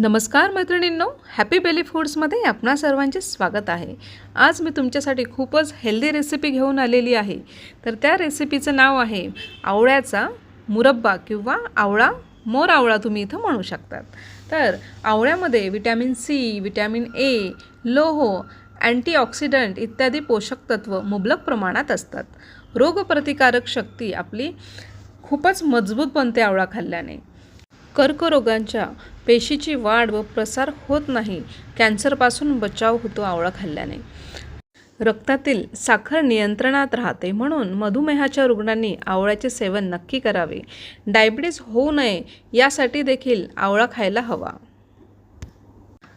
नमस्कार मैत्रिणींनो happy Bailey फूड्समध्ये आपणा सर्वांचे स्वागत आहे. आज मी तुमच्यासाठी खूपच हेल्दी रेसिपी घेऊन आलेली आहे. तर त्या रेसिपीचं नाव आहे आवळ्याचा मुरब्बा किंवा आवळा मोर आवळा तुम्ही इथं म्हणू शकतात. तर आवळ्यामध्ये विटॅमिन सी विटॅमिन ए लोह अँटीऑक्सिडंट इत्यादी पोषक तत्व मुबलक प्रमाणात असतात. रोगप्रतिकारक शक्ती आपली खूपच मजबूत बनते आवळा खाल्ल्याने. कर्करोगांच्या पेशीची वाढ व प्रसार होत नाही. कॅन्सरपासून बचाव होतो आवळा खाल्ल्याने. रक्तातील साखर नियंत्रणात राहते म्हणून मधुमेहाच्या रुग्णांनी आवळ्याचे सेवन नक्की करावे. डायबिटीज होऊ नये यासाठी देखील आवळा खायला हवा.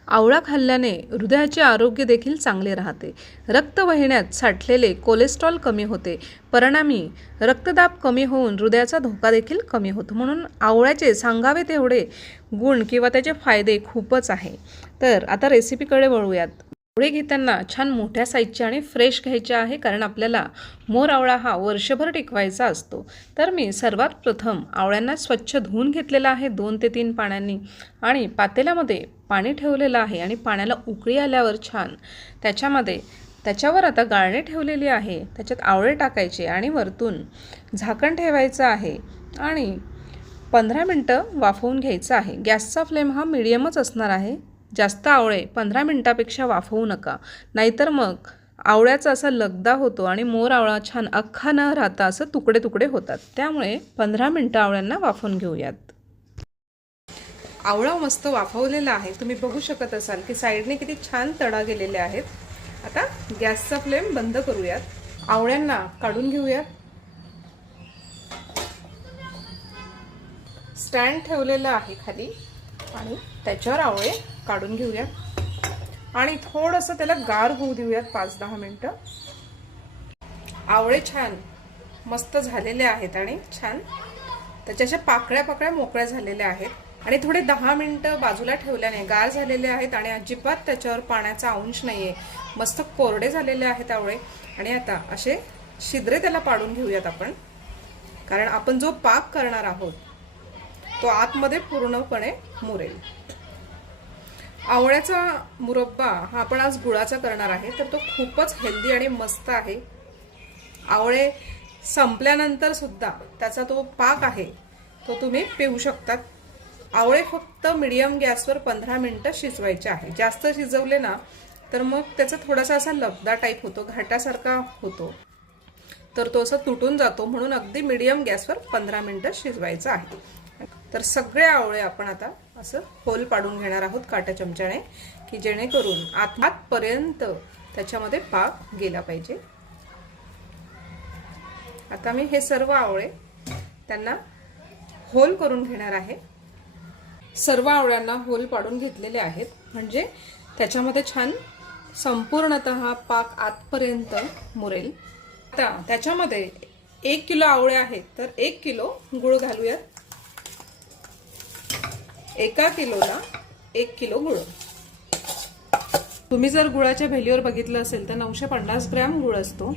आवळा खाल्ल्याने हृदयाचे आरोग्य देखील चांगले राहते. रक्तवाहिन्यात साठलेले कोलेस्ट्रॉल कमी होते. परिणामी रक्तदाब कमी होऊन हृदयाचा धोका देखील कमी होतो म्हणून आवळ्याचे सांगावे तेवढे गुण किंवा त्याचे फायदे खूपच आहे. तर आता रेसिपीकडे वळूयात. पोळे घेताना छान मोठ्या साईजचे आणि फ्रेश घ्यायचे आहे कारण आपल्याला मोर आवळा हा वर्षभर टिकवायचा असतो. तर मी सर्वात प्रथम आवळ्यांना स्वच्छ धुवून घेतलेला आहे दोन ते तीन पाण्याने आणि पातेल्यामध्ये पाणी ठेवलेलं आहे आणि पाण्याला उकळी आल्यावर छान त्याच्यामध्ये त्याच्यावर आता गाळणे ठेवलेली आहे. त्याच्यात आवळे टाकायचे आणि वरतून झाकण ठेवायचं आहे आणि पंधरा मिनटं वाफवून घ्यायचं आहे. गॅसचा फ्लेम हा मिडियमच असणार आहे. जास्त आवळे पंधरा मिनटापेक्षा वाफवू नका. नाहीतर मग आवळ्याचा असा लगदा होतो आणि मोर आवळा छान अख्खा न राहता असं तुकडे तुकडे होतात. त्यामुळे पंधरा मिनटं आवळ्यांना वाफवून घेऊयात. आवळा मस्त वाफवलेला आहे. तुम्ही बघू शकत असाल की साईडने किती छान तडा गेलेले आहेत. आता गॅसचा फ्लेम बंद करूयात. आवळ्यांना काढून घेऊयात. स्टँड ठेवलेलं आहे खाली. आणि त्याच्यावर आवळे काढून घेऊयात आणि थोडंसं त्याला गार होऊ देऊयात पाच दहा मिनटं. आवळे छान मस्त झालेले आहेत आणि छान त्याच्या पाकळ्या पाकळ्या मोकळ्या झालेल्या आहेत. आणि थोडे दहा मिनटं बाजूला ठेवल्याने गार झालेले आहेत आणि अजिबात त्याच्यावर पाण्याचा अंश नाहीये. मस्त कोरडे झालेले आहेत आवळे. आणि आता असे छिद्रे त्याला पाडून घेऊयात आपण. कारण आपण जो पाक करणार आहोत तो आतमध्ये पूर्णपणे मुरेल. आवळ्याचा मुरब्बा हा आपण आज गुळाचा करणार आहे तर तो खूपच हेल्दी आणि मस्त आहे. आवळे संपल्यानंतर सुद्धा त्याचा तो पाक आहे तो तुम्ही पिऊ शकतात. आवळे फक्त मिडियम गॅसवर पंधरा मिनटं शिजवायचे आहे. जास्त शिजवले ना तर मग त्याचा थोडासा असा लबदा टाईप होतो घाटासारखा होतो. तर तो असं तुटून जातो म्हणून अगदी मिडियम गॅसवर पंधरा मिनटं शिजवायचं आहे. तर सगळे आवळे आपण आता असं होल पाडून घेणार आहोत काट्या चमच्याने की जेणेकरून आत आतपर्यंत त्याच्यामध्ये पाक गेला पाहिजे. आता मी हे सर्व आवळे त्यांना होल करून घेणार आहे. सर्व आवळ्यांना होल पाडून घेतलेले आहेत. म्हणजे त्याच्यामध्ये छान संपूर्णत पाक आतपर्यंत मुरेल. आता त्याच्यामध्ये एक किलो आवळे आहेत तर एक किलो गुळ घालूयात. एका किलोला एक किलो गुळ. तुम्ही जर गुळाच्या व्हॅल्यूवर बघितलं असेल तर नऊशे पन्नास ग्रॅम गुळ असतो.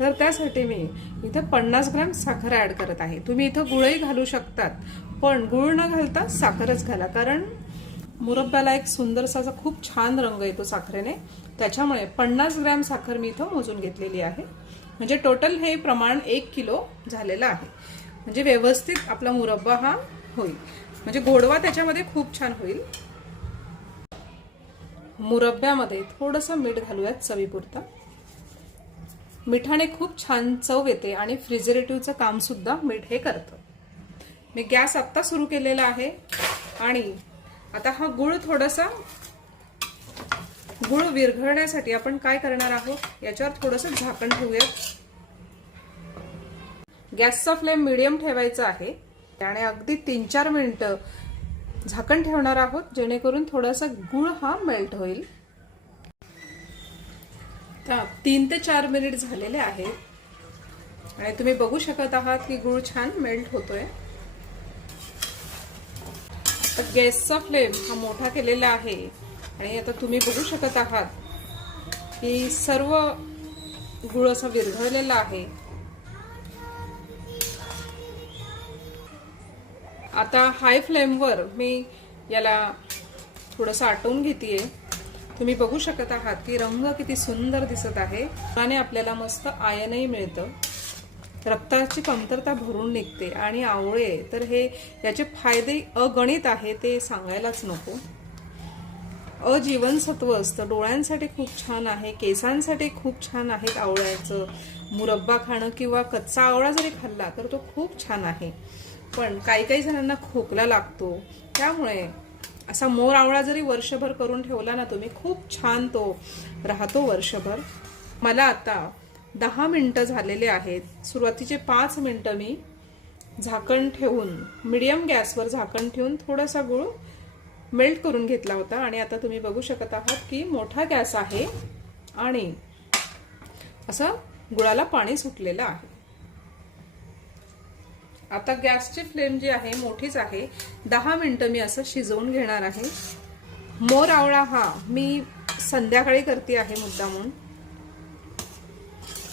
तर त्यासाठी मी इथं पन्नास ग्रॅम साखर ॲड करत आहे. तुम्ही इथं गुळही घालू शकतात पण गुळ न घालता साखरच घाला. कारण मुरब्ब्याला एक सुंदरसा असा खूप छान रंग येतो साखरेने. त्याच्यामुळे पन्नास ग्रॅम साखर मी इथं मोजून घेतलेली आहे. म्हणजे टोटल हे प्रमाण एक किलो झालेलं आहे. म्हणजे व्यवस्थित आपला मुरब्बा हा होईल. म्हणजे गोडवा त्याच्यामध्ये खूप छान होईल. मुरब्ब्यामध्ये थोडंसं मीठ घालूयात चवीपुरता. मिठाने खूप छान चव येते आणि फ्रिजरेटिव्हचं काम सुद्धा मीठ हे करतं. मी गॅस आत्ता सुरू केलेला आहे आणि आता हा गुळ थोडासा गुळ विरघळण्यासाठी आपण काय करणार आहोत याच्यावर थोडंसं झाकण ठेवूयात. गॅसचा फ्लेम मिडियम ठेवायचा आहे. आणि अगदी तीन चार मिनटं झाकण ठेवणार आहोत जेणेकरून थोडासा गुळ हा मेल्ट होईल. तीन ते चार मिनिट झालेले आहेत. आणि तुम्ही बघू शकत आहात की गुळ छान मेल्ट होतोय. तर गॅसचा फ्लेम हा मोठा केलेला आहे. आणि आता तुम्ही बघू शकत आहात की सर्व गुळ असा विरघळलेला आहे. आता हाय फ्लेमवर मी याला थोडंसं आटवून घेते तुम्ही बघू शकत आहात की रंग किती सुंदर दिसत आहे. आणि आपल्याला मस्त आयनही मिळतं. रक्ताची कमतरता भरून निघते आणि आवळे. तर हे याचे फायदे अगणित आहे ते सांगायलाच नको. अजीवनसत्व असतं. डोळ्यांसाठी खूप छान आहे. केसांसाठी खूप छान आहेत आवळ्याचं. मुरब्बा खाणं किंवा कच्चा आवळा जरी खाल्ला तर तो खूप छान आहे. पण काही काही जणांना खोकला लागतो. त्यामुळे असा मोर आवळा जरी वर्षभर करून ठेवला ना तुम्ही खूप छान तो राहतो वर्षभर. मला आता दहा मिनटं झालेले आहेत. सुरुवातीचे पाच मिनटं मी झाकण ठेवून मिडियम गॅसवर झाकण ठेवून थोडासा गुळ मेल्ट करून घेतला होता. आणि आता तुम्ही बघू शकत आहात की मोठा गॅस आहे आणि असं गुळाला पाणी सुटलेलं आहे. आता गॅसची फ्लेम जी आहे मोठीच आहे. दहा मिनटं मी असं शिजवून घेणार आहे. मोर आवळा हा मी संध्याकाळी करते आहे मुद्दा म्हणून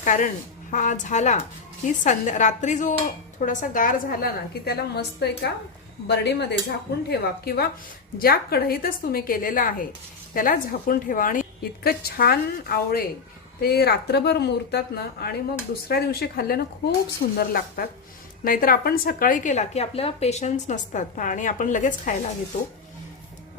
कारण हा झाला की संध्या रात्री जो थोडासा गार झाला ना की त्याला मस्त एका बरडीमध्ये झाकून ठेवा किंवा ज्या कढईतच तुम्ही केलेला आहे त्याला झाकून ठेवा. आणि इतकं छान आवळे ते रात्रभर मुरतात ना आणि मग दुसऱ्या दिवशी खाल्ल्यानं खूप सुंदर लागतात. नाहीतर आपण सकाळी केला की आपल्याला पेशन्स नसतात आणि आपण लगेच खायला घेतो.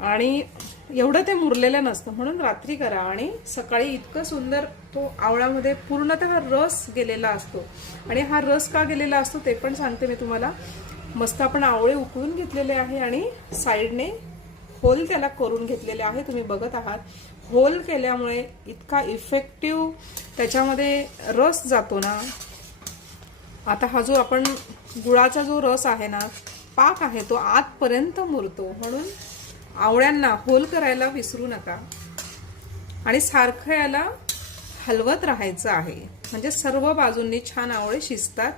आणि एवढं ते मुरलेलं नसतं. म्हणून रात्री करा आणि सकाळी इतकं सुंदर तो आवळामध्ये पूर्णतः रस गेलेला असतो. आणि हा रस का गेलेला असतो ते पण सांगते मी तुम्हाला. मस्त आपण आवळे उकळून घेतलेले आहे आणि साईडने होल त्याला करून घेतलेले आहे. तुम्ही बघत आहात. होल केल्यामुळे इतका इफेक्टिव्ह त्याच्यामध्ये रस जातो ना. आता हा जो आपण गुळाचा जो रस आहे ना पाक आहे तो आतपर्यंत मुरतो. म्हणून आवळ्यांना होल करायला विसरू नका. आणि सारखं याला हलवत राहायचं आहे. म्हणजे सर्व बाजूंनी छान आवळे शिजतात.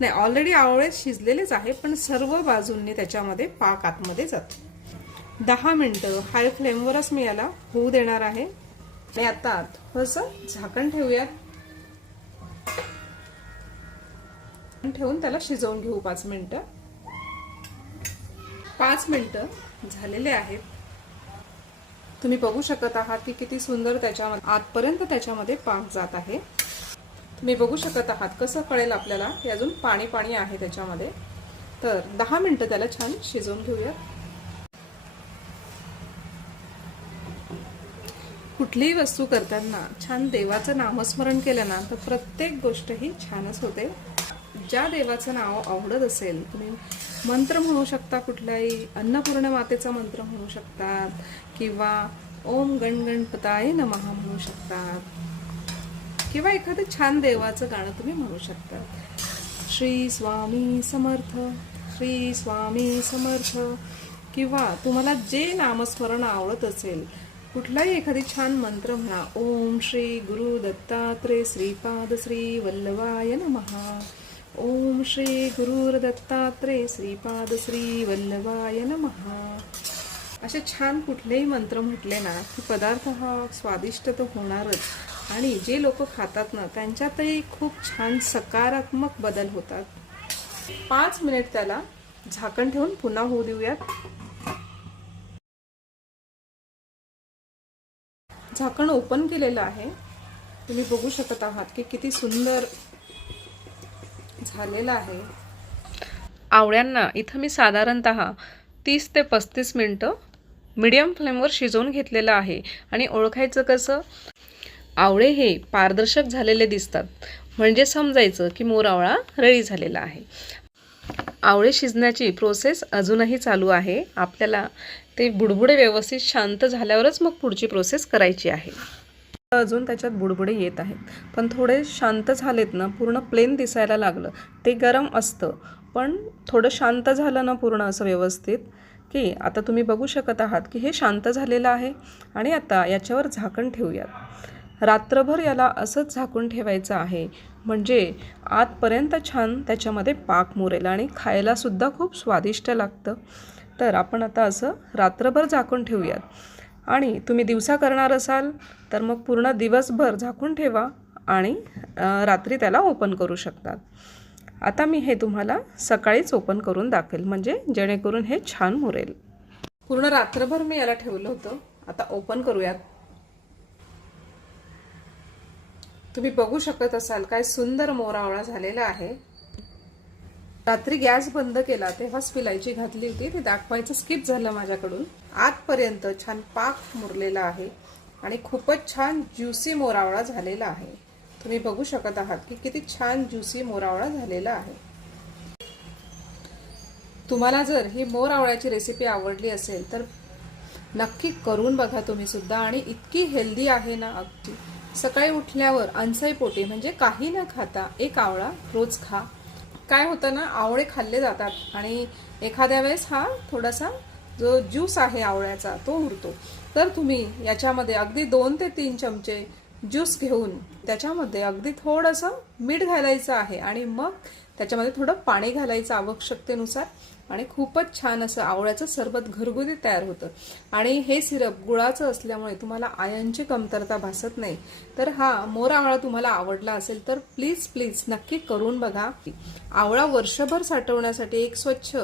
नाही ऑलरेडी आवळे शिजलेलेच आहे पण सर्व बाजूंनी त्याच्यामध्ये पाक आतमध्ये जातो. दहा मिनटं हाय फ्लेमवरच मी याला होऊ देणार आहे. आणि आता थोडंसं झाकण ठेवूयात. ठेवून त्याला शिजवून घेऊ पाच मिनटं. पाच मिनटं झालेले आहेत. तुम्ही बघू शकत आहात की किती सुंदर त्याच्यामध्ये आतपर्यंत त्याच्यामध्ये पाक जात आहे. तुम्ही बघू शकत आहात कसं कळेल आपल्याला की अजून पाणी पाणी आहे त्याच्यामध्ये. तर दहा मिनटं त्याला छान शिजवून घेऊया कुठलीही वस्तू करताना छान देवाचं नामस्मरण केलं ना तर प्रत्येक गोष्ट ही छानच होते. ज्या देवाचं नाव आवडत असेल तुम्ही मंत्र म्हणू शकता कुठलाही अन्नपूर्ण मातेचा मंत्र म्हणू शकतात किंवा ओम गणगणपताय नमः म्हणू शकतात किंवा एखादं छान देवाचं गाणं तुम्ही म्हणू शकता. श्री स्वामी समर्थ श्री स्वामी समर्थ किंवा तुम्हाला जे नामस्मरण आवडत असेल कुठलाही एखादी छान मंत्र म्हणा ओम श्री गुरु दत्तात्रेय श्रीपाद श्री वल्लभाय नमः. ओम श्री गुरुर दत्तात्रेय श्रीपाद श्री वल्लभाय महा असे छान कुठलेही मंत्र म्हटले ना की पदार्थ हा स्वादिष्ट तर होणारच. आणि जे लोक खातात ना त्यांच्यातही खूप छान सकारात्मक बदल होतात. पाच मिनिट त्याला झाकण ठेवून पुन्हा होऊ देऊयात. झाकण ओपन केलेलं आहे. तुम्ही बघू शकत आहात की किती सुंदर झालेलं आहे. आवळ्यांना इथं मी साधारणत तीस ते पस्तीस मिनटं मीडियम फ्लेमवर शिजवून घेतलेलं आहे. आणि ओळखायचं कसं? आवळे हे पारदर्शक झालेले दिसतात. म्हणजे समजायचं की मोर आवळा रळी झालेला आहे. आवळे शिजण्याची प्रोसेस अजूनही चालू आहे. आपल्याला ते बुडबुडे व्यवस्थित शांत झाल्यावरच मग पुढची प्रोसेस करायची आहे. अजून त्याच्यात बुडबुडे येत आहेत. पण थोडे शांत झालेत ना पूर्ण प्लेन दिसायला लागलं. ते गरम असतं. पण थोडं शांत झालं ना पूर्ण असं व्यवस्थित की आता तुम्ही बघू शकत आहात की हे शांत झालेलं आहे आणि आता याच्यावर झाकण ठेवूयात. रात्रभर याला असंच झाकून ठेवायचं आहे. म्हणजे आतपर्यंत छान त्याच्यामध्ये पाक मुरेल आणि खायलासुद्धा खूप स्वादिष्ट लागतं. तर आपण आता असं रात्रभर झाकून ठेवूयात. आणि तुम्ही दिवसा करणार असाल तर मग पूर्ण दिवसभर झाकून ठेवा आणि रात्री त्याला ओपन करू शकतात. आता मी हे तुम्हाला सकाळीच ओपन करून दाखवेल म्हणजे जेणेकरून हे छान मुरेल. पूर्ण रात्रभर मी याला ठेवलं होतं. आता ओपन करूयात. तुम्ही बघू शकत असाल काय सुंदर मोरावळा झालेला आहे. रात्री गॅस बंद केला तेव्हाच पिलायची घातली होती. ते दाखवायचं स्किप झालं माझ्याकडून. आतपर्यंत छान पाक मुरलेला आहे आणि खूपच छान ज्युसी मोरावळा झालेला आहे. तुम्ही बघू शकत आहात की किती छान ज्युसी मोरावळा झालेला आहे. तुम्हाला जर ही मोरावळ्याची रेसिपी आवडली असेल तर नक्की करून बघा तुम्ही सुद्धा. आणि इतकी हेल्दी आहे ना अगदी सकाळी उठल्यावर अंसाई पोटी म्हणजे काही न खाता एक आवळा रोज खा. काय होतं ना आवळे खाल्ले जातात. आणि एखाद्या वेळेस हा थोडासा जो ज्यूस आहे आवळ्याचा तो उरतो. तर तुम्ही याच्यामध्ये अगदी दोन ते तीन चमचे ज्यूस घेऊन त्याच्यामध्ये अगदी थोडंसं मीठ घालायचं आहे. आणि मग त्याच्यामध्ये थोडं पाणी घालायचं आवश्यकतेनुसार. आणि खूपच छान असं आवळ्याचं सरबत घरगुती तयार होतं. आणि हे सिरप गुळाचं असल्यामुळे तुम्हाला आयनची कमतरता भासत नाही. तर हा मोर आवळा तुम्हाला आवडला असेल तर प्लीज प्लीज नक्की करून बघा. आवळा वर्षभर साठवण्यासाठी एक स्वच्छ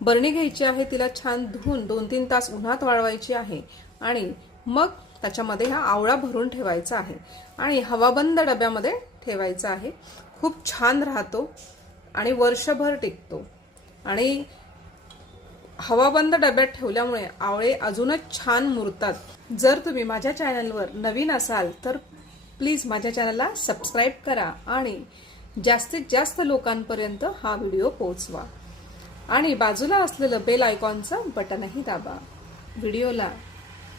बरणी घ्यायची आहे तिला छान धुवून दोन तीन तास उन्हात वाळवायची आहे आणि मग त्याच्यामध्ये हा आवळा भरून ठेवायचा आहे. आणि हवाबंद डब्यामध्ये ठेवायचा आहे. खूप छान राहतो आणि वर्षभर टिकतो. आणि हवाबंद डब्यात ठेवल्यामुळे आवळे अजूनच छान मुरतात. जर तुम्ही माझ्या चॅनलवर नवीन असाल तर प्लीज माझ्या चॅनलला सबस्क्राईब करा आणि जास्तीत जास्त लोकांपर्यंत हा व्हिडिओ पोहोचवा. आणि बाजूला असलेलं बेल आयकॉनचं बटनही दाबा. व्हिडिओला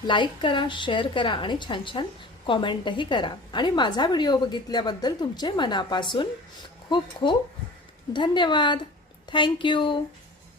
लाईक करा शेअर करा आणि छान छान कॉमेंटही करा. आणि माझा व्हिडिओ बघितल्याबद्दल तुमचे मनापासून खूप खूप धन्यवाद. Thank you.